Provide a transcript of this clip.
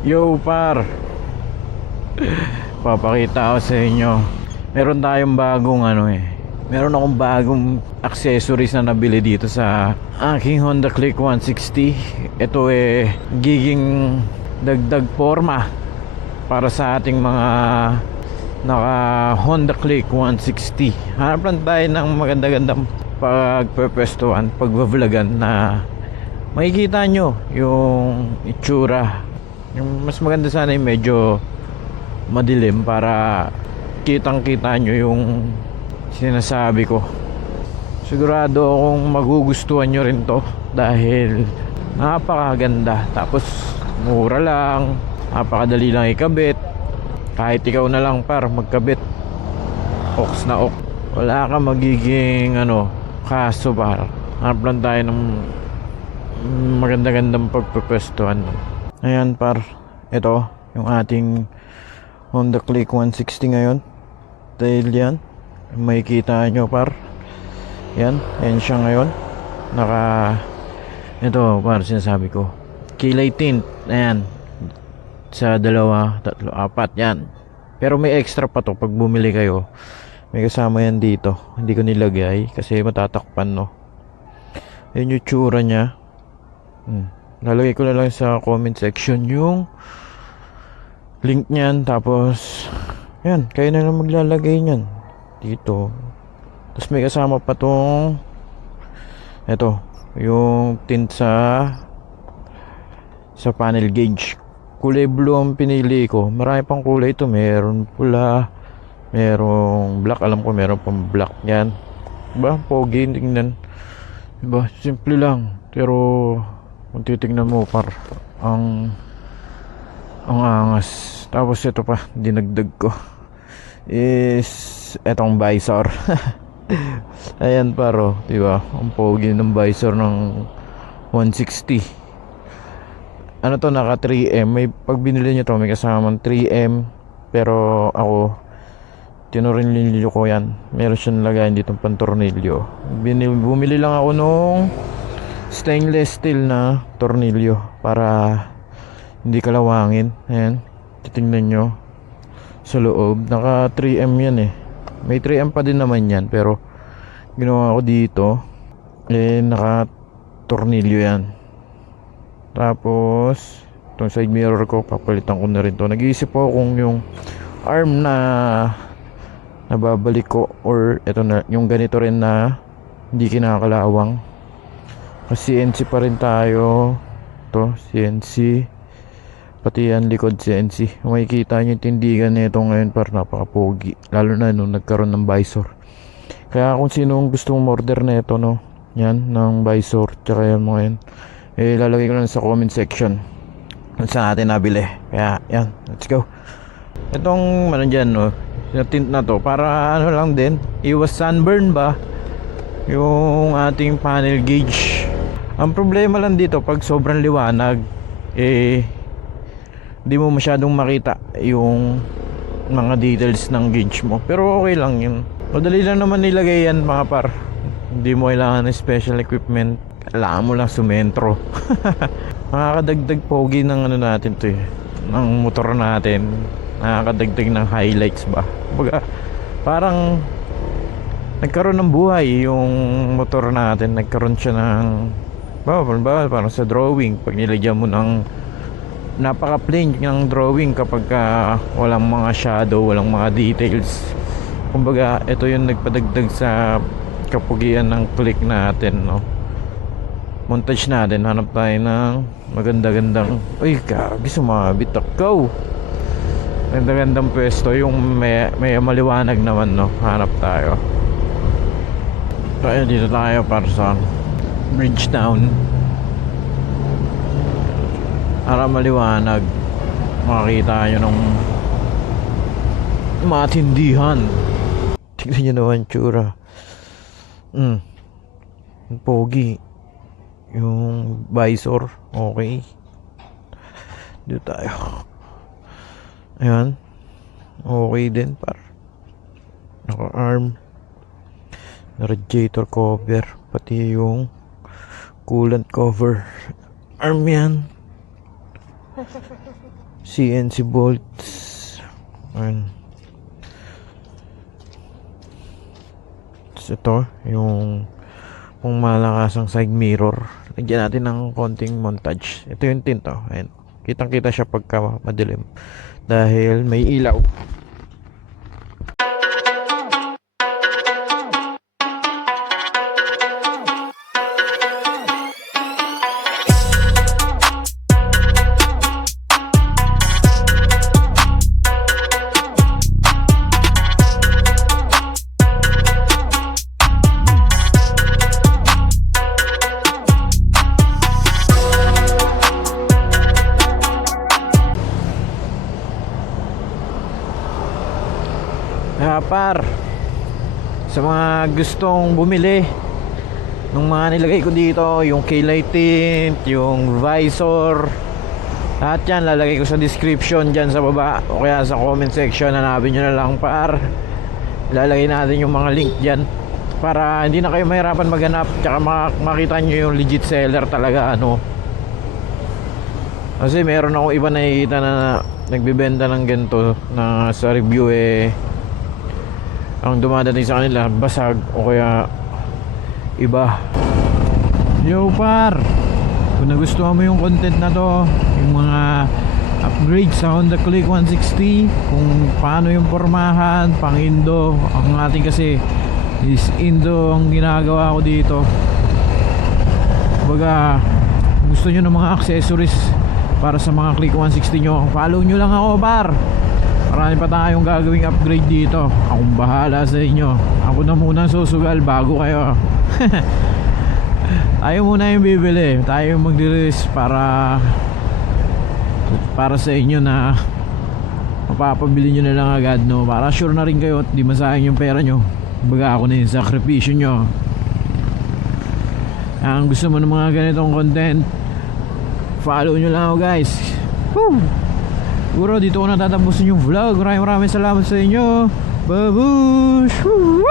Yo par, papakita ko sa inyo. Meron tayong bagong meron akong bagong accessories na nabili dito sa aking Honda Click 160. Ito giging dagdag forma para sa ating mga naka Honda Click 160. Hanap lang tayo ng maganda-gandang pagpepwestuhan, pagvavlogan na makikita nyo yung itsura. Yung mas maganda sana yung medyo madilim para kitang kita nyo yung sinasabi ko. Sigurado akong magugustuhan nyo rin to dahil napakaganda, tapos mura lang, napakadali lang ikabit. Kahit ikaw na lang par magkabit, oks na ok, wala ka magiging kaso par. Hanap lang tayo ng maganda-gandang pagpapwestuhan. Ayan par, ito yung ating Honda Click 160 ngayon. Dahil yan, makikita nyo par, yan siya ngayon. Ito par, sinasabi ko, kilay tint. Ayan, sa dalawa, tatlo, apat yan. Pero may extra pa to pag bumili kayo. May kasama yan dito, hindi ko nilagay kasi matatakpan Ayan yung tsura nya. Lalagay ko na lang sa comment section yung link nyan. Tapos yan, kayo na lang maglalagay nyan dito. Tapos may kasama pa tong ito, yung tint sa panel gauge. Kulay blue ang pinili ko. Marami pang kulay ito. Meron pula, merong black. Alam ko meron pang black yan. Diba? Pogi tingnan. Diba? Simple lang. Pero kung titignan mo par, ang angas. Tapos ito pa, dinagdag ko is etong visor. Ayan paro, diba? Ang pogi ng visor ng 160. Ano to, naka 3M. May pag binili nyo to, may kasamang 3M. Pero ako, tinurinilyo ko yan. Meron siyang lagayan dito pang tornilyo. Bumili lang ako nung stainless steel na tornilyo para hindi kalawangin. Ayan, titingnan nyo sa loob, naka 3M yan May 3M pa din naman yan, pero ginawa ko dito naka tornilyo yan. Tapos itong side mirror ko, papalitan ko na rin to. Nag-iisip ako kung yung arm na nababalik ko or ito na, yung ganito rin na hindi kinakalawang. Kasi CNC pa rin tayo. To CNC, pati yan likod CNC. Makikita nyo yung tindigan nito ngayon par, napakapogi. Lalo na nung nagkaroon ng visor. Kaya kung sinong gusto mong order na ito yan, ng visor, tsaka yan mga yan, lalagay ko lang sa comment section kung saan natin nabili. Kaya yan, let's go. Itong dyan yung tint na to, para lang din, iwas sunburn ba yung ating panel gauge. Ang problema lang dito, pag sobrang liwanag di mo masyadong makita yung mga details ng gauge mo. Pero okay lang yun, madali lang naman nilagay yan mga par. Hindi mo kailangan ng special equipment, kailangan mo lang sumentro. Nakakadagdag pogi ng natin to ng motor natin. Nakakadagdag ng highlights ba. Baga, parang nagkaroon ng buhay yung motor natin. Nagkaroon siya ng parang sa drawing, pag nilagyan mo ng napaka-plain ng drawing kapag walang mga shadow, walang mga details. Kumbaga, ito yung nagpadagdag sa kapugian ng click natin, montage natin. Hanap tayo ng maganda-gandang, uy grabe, sumabit ako. Maganda-gandang pwesto, yung may maliwanag naman, hanap tayo. Kaya dito tayo para sa Bridgetown, para maliwanag, makakita nyo ng matindihan. Tignan nyo naman tsura. Pogi yung visor. Okay, dito tayo. Ayan, okay din par. Naka arm, radiator cover, pati yung coolant cover. Arm yan. CNC bolts. Ayun. Tapos ito, yung malakasang side mirror. Lagyan natin ng konting montage. Ito yung tint, oh. Ayun. Kitang kita siya pagka madilim dahil may ilaw. Par, sa mga gustong bumili ng mga nilagay ko dito, yung K-light tint, yung visor, lahat yan lalagay ko sa description dyan sa baba o kaya sa comment section. Hanapin nyo na lang, par. Ilalagay natin yung mga link dyan para hindi na kayo mahirapan maghanap, tsaka makita nyo yung legit seller talaga, ano. Kasi meron ako iba nakikita na nagbibenta ng ganito na sa review ang dumadating sa kanila basag o kaya iba. Yo par, kung nagustuhan mo yung content na to, yung mga upgrade sa Honda Click 160, kung paano yung pormahan pang Indo, ang ating kasi is Indo ang ginagawa ko dito. Baga gusto nyo ng mga accessories para sa mga Click 160 nyo, follow nyo lang ako, par. Marami pa tayong gagawing upgrade dito. Akong bahala sa inyo. Ako na muna susugal bago kayo. Tayo muna yung bibili. Tayo yung magdi-release para sa inyo na mapapabili nyo na lang agad, no? Para sure na rin kayo at di masayang yung pera nyo. Baga ako na yung sakripisyo nyo. Ang gusto mo ng mga ganitong content, follow nyo lang ako, guys. Woo! Siguro dito ko natatapusin yung vlog. Maraming salamat sa inyo. Babush! Woo!